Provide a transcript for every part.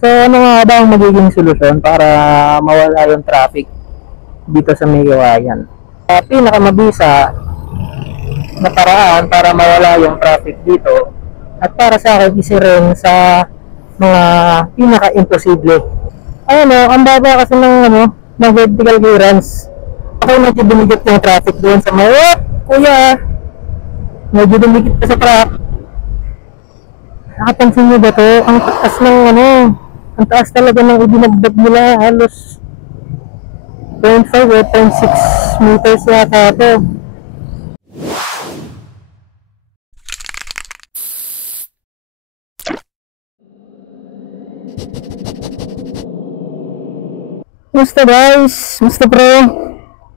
So ano nga ba ang magiging solusyon para mawala yung traffic dito sa May Kawayan? Pinakamabisa na paraan para mawala yung traffic dito at para sa akin isa rin sa mga pinaka-imposible. Ayun ang baba kasi ng vertical clearance. Ako medyo dumigit yung traffic doon sa may kuya, medyo dumigit pa sa truck. Nakapansin nyo ba to? Ang taas ng ang taas talaga ng ibinagdag nila, halos 0.5 o 0.6 meters yata ito. Musta guys? Musta bro?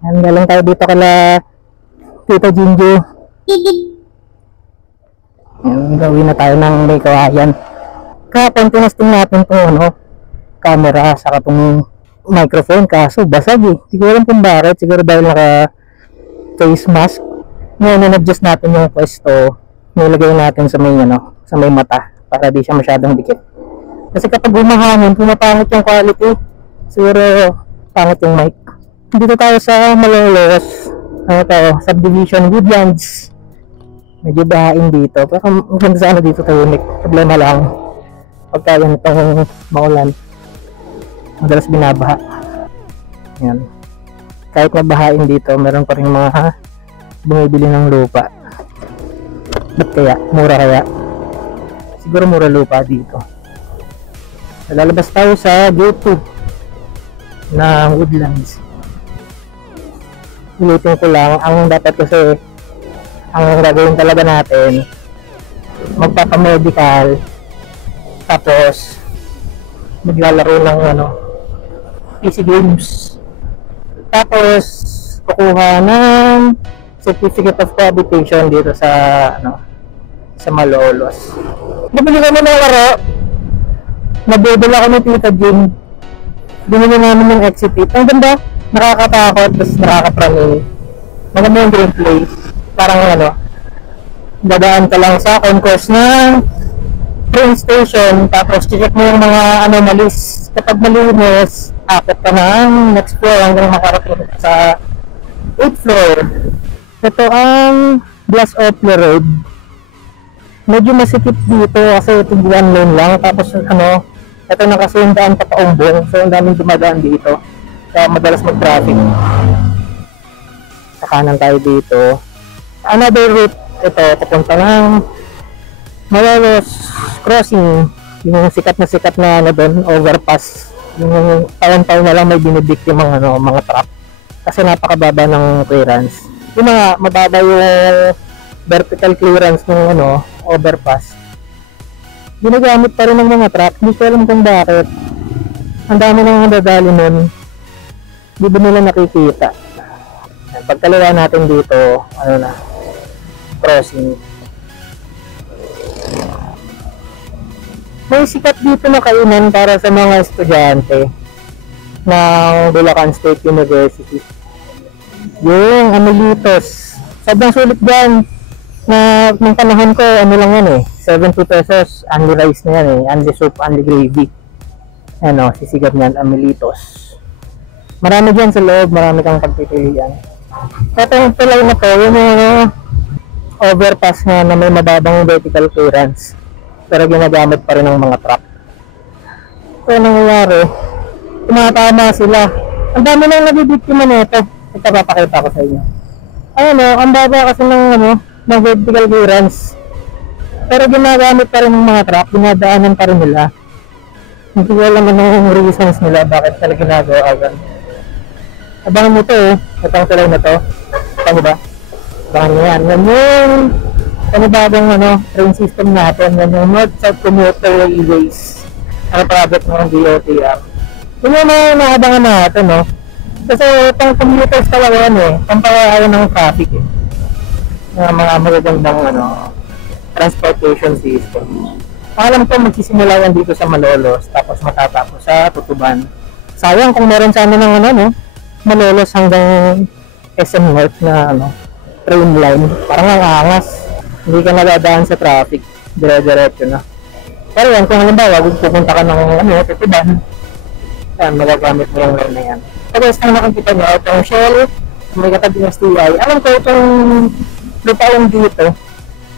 Yan, galing tayo dito kala Tita Jinju. Yan, gawin na tayo ng May Kawayan. Kapag tinasting natin itong camera saka itong microphone, kaso basag eh. Hindi ko alam kung bakit. Siguro dahil naka face mask. Ngayon na-adjust natin yung pwesto, nilagay natin sa may sa may mata para di siya masyadong dikit. Kasi kapag humahangin, pumapangit yung quality. Siguro pangit yung mic. Dito tayo sa Malolos, subdivision Woodlands. Medyo bahain dito, pero maganda sa dito tahimik. Problema lang pagka ganitong maulan, madalas binabaha. Yan. Kahit nabahain dito, meron pa rin mga bumibili ng lupa. Ba't kaya? Mura kaya? Siguro mura lupa dito. Lalabas tayo sa gate 2 ng Woodlands. Ulitin ko lang, ang dapat kasi ang gagawin talaga natin, magpapamedical, tapos maglalaro ng PC games, tapos kukuha ng certificate of cohabitation dito sa sa Malolos. Nabili kami ng laro, nabibila kami Tita Jing. Binili namin yung exit tip. Ang ganda, nakakatakot, tapos nakakapraning. Maganda yung gameplay. Parang dadaan ka lang sa concourse ng train station, tapos check mo yung mga anomalies. Kapag malinis, akit ka ng next floor hanggang makarating sa 8th floor. Ito ang Blas Opler Road. Medyo masikip dito kasi ito one lane lang, tapos ito nakasundaan pa paumbong, so ang daming dumadaan dito, kaya madalas mag-traffic. Sa kanan tayo dito. Another route, ito, papunta ng Malolos Crossing, yung sikat na doon, overpass. Yung taon-taon na lang may binibiktima mga truck. Kasi napakababa ng clearance. Yung mababa yung vertical clearance ng overpass. Ginagamit pa rin ng mga truck, hindi ko alam kung bakit. Ang dami nang nadadali nun, hindi ba nila nakikita. Pagkaliwa natin dito, crossing. May sikat dito na kainan para sa mga estudyante ng Bulacan State University. Yung Amelitos. Sobrang sulit dyan. Nung panahon ko, lang yan 70 pesos, only rice na yan only soup, only gravy. Sisigat niyan, Amelitos. Marami dyan sa loob, marami kang pagpipilian. Ito yung tulay na to, yung overpass na may mababang vertical clearance, pero ginagamit pa rin ng mga truck. So nangyayari, tumatama sila. Ang dami nang nabibiktima nito. Ito papakita ko sa inyo. Ang baba kasi ng vertical clearance, pero ginagamit pa rin ng mga truck, dinadaanan pa rin nila. Hindi ko alam anong reasons nila bakit sila ginagawa agad. Abangan mo ito itong tulay na to. Ano ba? Abangan nyo yan. Yan yung panibagong train system natin. Yan yung North-South Commuter Railways. Project ng DOTR. Yun yung naabangan natin kasi itong commuters talaga yan pamparayan ng traffic mga magagandang transportation system. Alam ko magsisimula yan dito sa Malolos, tapos matatapos sa Tutuban. Sayang kung meron sana ng Malolos hanggang SM North na train line. Parang ang angas, hindi ka nadadaan sa traffic, dire-diretso na. Pero yan, kung halimbawa, pupunta ka ng titiban, yan, magagamit mo yung lane na yan. Tapos, ang nakikita nyo, itong shell, may katabi ng STI. Alam ko, itong lupain dito,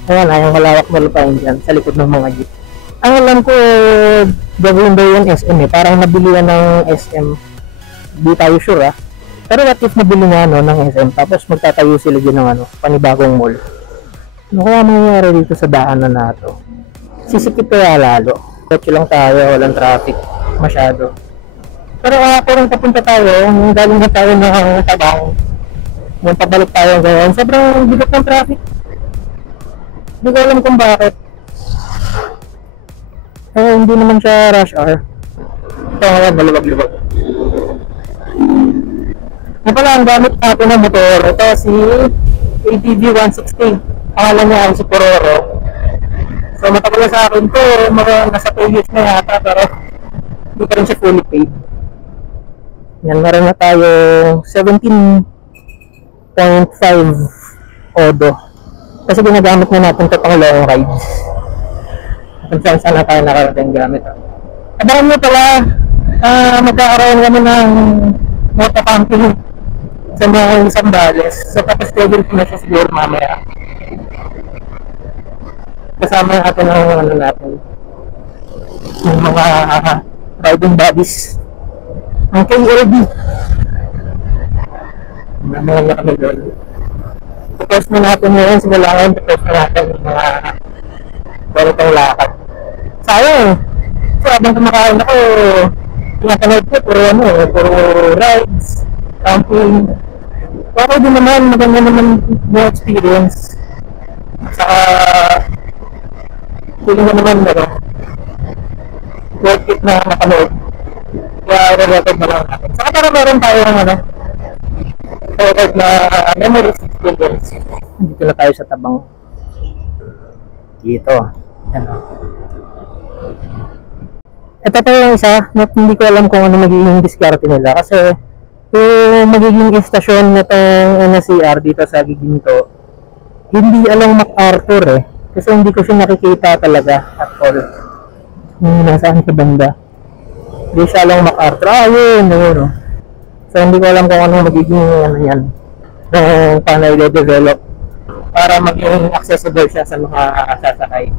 ayan, yung malawak na lupain dyan, sa likod ng mga jeep. Ang alam ko, gagawin daw yung SM parang nabili yan ng SM. Di tayo sure Pero what if nabili nga ng SM, tapos magtatayo sila dyan ng panibagong mall. Ano kaya mangyayari dito sa daanan na to? Sisikip kaya lalo. Kotse lang tayo, walang traffic masyado. Pero kung papunta tayo, yung galing na tayo ng Tabang, yung pabalik tayo ngayon, sobrang bigat ng traffic. Hindi ko alam kung bakit. Hindi naman siya rush hour. Ito nga, maluwag-luwag. Pala, ang gamit natin ng motor, ito si ATV 160. Pangalan niya ang si Pororo. So matagal na sa akin to, nasa 2 years na yata, pero hindi pa rin siya fully paid. Yan, meron na tayo 17.5 Odo. Kasi ginagamit na natin ito pang long rides. Kung saan na tayo nakarating gamit. Abangan nyo pala, magkakaroon kami ng motocamping sa mga Zambales. So papaschedule ko na siya siguro mamaya. Kasama natin ang natin, yung mga riding buddies, ang KLB. Mamaya na kami doon. Tapos na natin ngayon, simulangan, tapos na natin yung mga ganitong lakad. Sayang! So habang kumakain ako, pinapanood ko, puro rides, camping. Pero din naman, maganda naman yung experience. Saka, feeling ko naman, worth it na napanood. Kaya re-record na lang natin. Saka para meron tayo ng record na memories experience. Dito na tayo sa Tabang. Dito. Yan. Ito pa yung isa, hindi ko alam kung ano magiging diskarte nila. Kasi, yung magiging istasyon nitong NSCR dito sa Giginto, hindi alang MacArthur kasi hindi ko siya nakikita talaga at all. Nasaan sa banda? Hindi siya alang MacArthur. Yun. So hindi ko alam kung ano magiging yan. Paano i-develop para maging accessible siya sa mga sasakay.